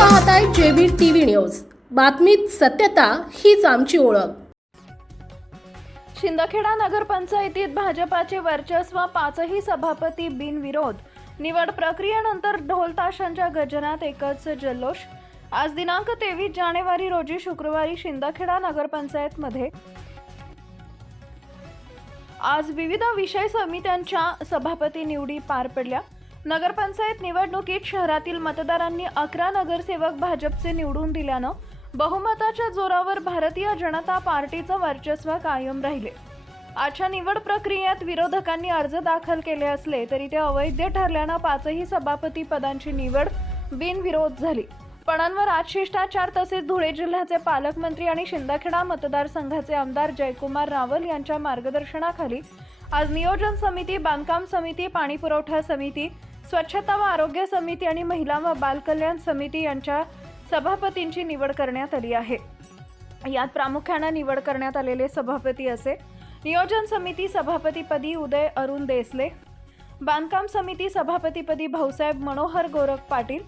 पाहताय JB TV news. बातमीत सत्यता हीच आमची ओळख। शिंदखेडा नगरपंचायतीत भाजपाचे वर्चस्व, पाचही सभापती बिनविरोध। निवड प्रक्रियेनंतर ढोल ताशांच्या गजरात एकच जल्लोष। आज दिनांक 23 जानेवारी रोजी शुक्रवारी शिंदखेडा नगरपंचायतमध्ये आज विविध विषय समित्यांच्या सभापती निवडी पार पडल्या। नगरपंचायत निवडणुकीत शहरातील मतदारांनी 11 नगरसेवक भाजपचे निवडून दिल्यानं बहुमताच्या जोरावर भारतीय जनता पार्टीचं वर्चस्व कायम राहिले। आजच्या निवड प्रक्रियेत विरोधकांनी अर्ज दाखल केले असले तरी ते अवैध ठरल्यानं पाचही सभापती पदांची निवड बिनविरोध झाली। पणांवर आज शिष्टाचार तसेच धुळे जिल्ह्याचे पालकमंत्री आणि शिंदखेडा मतदारसंघाचे आमदार जयकुमार रावल यांच्या मार्गदर्शनाखाली आज नियोजन समिती, बांधकाम समिती, पाणी पुरवठा समिती, स्वच्छता व आरोग्य समिती आणि महिला व बालकल्याण समिती यांच्या सभापतींची निवड करण्यात आली आहे। यात प्रामुख्याने निवड करण्यात आलेले सभापती असे: नियोजन समिती सभापतीपदी उदय अरुण देसले, बांधकाम समिती सभापतीपदी भाऊसाहेब मनोहर गोरख पाटील,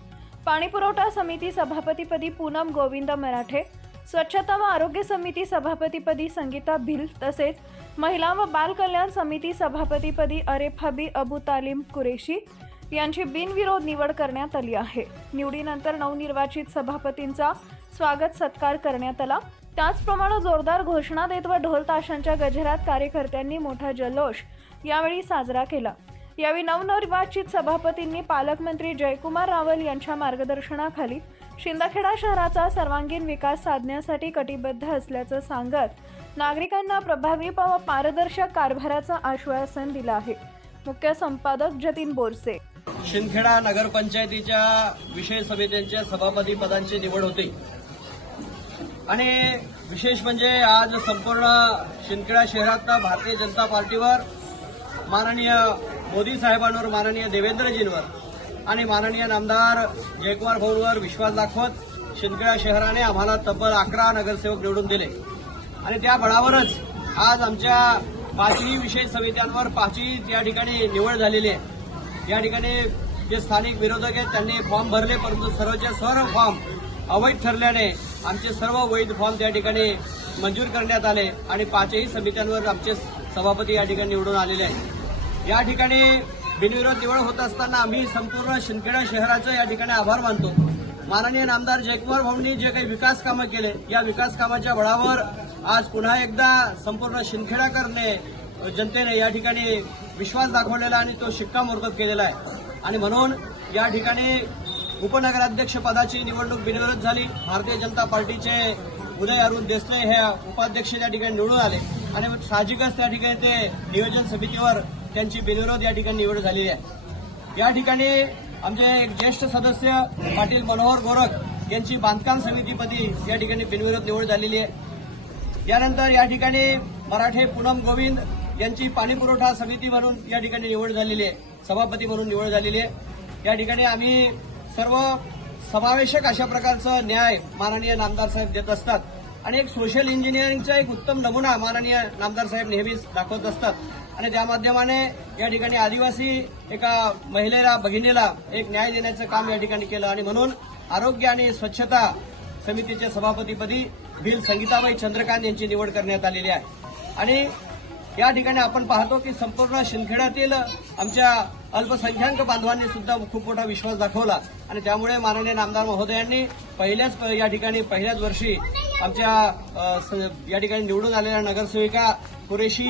पाणी पुरवठा समिती सभापतीपदी पूनम गोविंद मराठे, स्वच्छता व आरोग्य समिती सभापतीपदी संगीता भिल तसेच महिला व बाल कल्याण समिती सभापतीपदी अरेफाबी अबू तालीम कुरेशी यांची बिनविरोध निवड करण्यात आली आहे। निवडीनंतर नवनिर्वाचित सभापतींचा स्वागत सत्कार करण्यात आला। त्याचप्रमाणे जोरदार घोषणा देत व ढोल ताशांच्या गजरात कार्यकर्त्यांनी मोठा जल्लोष यावेळी साजरा केला। यावेळी नवनिर्वाचित सभापतींनी पालकमंत्री जयकुमार रावल यांच्या मार्गदर्शनाखाली शिंदखेडा शहराचा सर्वांगीण विकास साधण्यासाठी कटिबद्ध असल्याचं सांगत नागरिकांना प्रभावी व पारदर्शक कारभाराचं आश्वासन दिलं आहे। मुख्य संपादक जतीन बोरसे। शिंदखेडा नगरपंचायतीच्या विषय समित्यांच्या सभापती पदांची निवड होते आणि विशेष म्हणजे आज संपूर्ण शिंदखेडा शहरात भारतीय जनता पार्टीवर, माननीय मोदी साहेबांवर, माननीय देवेंद्रजींवर आणि माननीय नामदार जयकुमार भाऊंवर विश्वास दाखवत शिंदखेडा शहराने आम्हाला तब्बल 11 नगरसेवक निवडून दिले आणि त्या बळावरच आज आमच्या पाचही विषय समित्यांवर पाचही या ठिकाणी निवड झालेली आहे। या ठिकाणी जे स्थानिक विरोधक आहेत त्यांनी फॉर्म भरले, परंतु सर्वच्या सर्व फॉर्म अवैध ठरल्याने आमचे सर्व वैध फॉर्म त्या ठिकाणी मंजूर करण्यात आले आणि पाचही समित्यांवर आमचे सभापती या ठिकाणी निवडून आलेले आहेत। या ठिकाणी बिनविरोध निवड होत असताना आम्ही संपूर्ण शिंदखेडा शहराचं या ठिकाणी आभार मानतो। माननीय नामदार जयकुमार भाऊंनी जे काही विकास कामं केले, या विकास कामाच्या बळावर आज पुन्हा एकदा संपूर्ण शिंदखेडाकरने जनतेने या ठिकाणी विश्वास दाखवलेला आणि तो शिक्कामोर्तब केलेला आहे आणि म्हणून या ठिकाणी उपनगराध्यक्ष पदाची निवडणूक बिनविरोध झाली। भारतीय जनता पार्टीचे उदय अरुण देसले हे उपाध्यक्ष त्या ठिकाणी निवडून आले आणि साहजिकच त्या ठिकाणी ते नियोजन समितीवर त्यांची बिनविरोध या ठिकाणी निवड झालेली आहे। या ठिकाणी आमचे एक ज्येष्ठ सदस्य पाटील मनोहर गोरख यांची बांधकाम समितीपदी या ठिकाणी बिनविरोध निवड झालेली आहे। यानंतर या ठिकाणी मराठे पूनम गोविंद यांची पाणी पुरवठा समिती म्हणून या ठिकाणी निवड झालेली आहे, सभापती म्हणून निवड झालेली आहे। या ठिकाणी आम्ही सर्व समावेशक अशा प्रकारचं न्याय माननीय नामदार साहेब देत असतात आणि एक सोशल इंजिनिअरिंगचा एक उत्तम नमुना माननीय नामदार साहेब नेहमीच दाखवत असतात आणि त्या माध्यमाने या ठिकाणी आदिवासी एका महिलेला, भगिनीला एक न्याय देण्याचं काम या ठिकाणी केलं आणि म्हणून आरोग्य आणि स्वच्छता समितीच्या सभापतीपदी भिल संगीताबाई चंद्रकांत यांची निवड करण्यात आलेली आहे। आणि या ठिकाणी आपण पाहतो की संपूर्ण शिंदखेड्यातील आमच्या अल्पसंख्याक बांधवांनी सुद्धा खूप मोठा विश्वास दाखवला आणि त्यामुळे माननीय नामदार महोदयांनी पहिल्याच वर्षी आमच्या या ठिकाणी निवडून आलेल्या नगरसेविका कुरेशी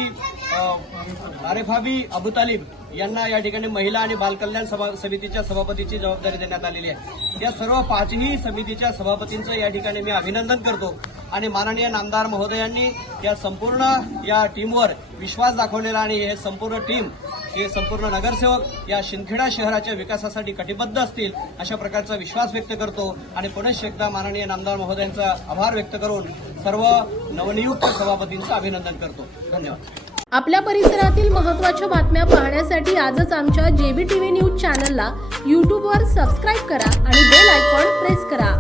अरेफाबी अबू तालीम यांना या ठिकाणी महिला आणि बालकल्याण समितीच्या सभापतीची जबाबदारी देण्यात आलेली आहे। या सर्व पाचही समितीच्या सभापतींचं या ठिकाणी मी अभिनंदन करतो आणि माननीय नामदार महोदयांनी या संपूर्ण या टीमवर विश्वास दाखवलेला आणि हे संपूर्ण टीम, हे संपूर्ण नगरसेवक या शिंदखेडा शहराच्या विकासासाठी कटिबद्ध असतील अशा प्रकारचा विश्वास व्यक्त करतो आणि पुनश्च एकदा माननीय नामदार महोदयांचा आभार व्यक्त करून सर्व नवनियुक्त सभापतींचं अभिनंदन करतो। धन्यवाद। आपल्या परिसरातील महत्त्वाच्या बातम्या पाहण्यासाठी आजच आमच्या जेबी टीव्ही न्यूज चॅनलला YouTubeवर सबस्क्राईब करा आणि बेल आयकॉन प्रेस करा।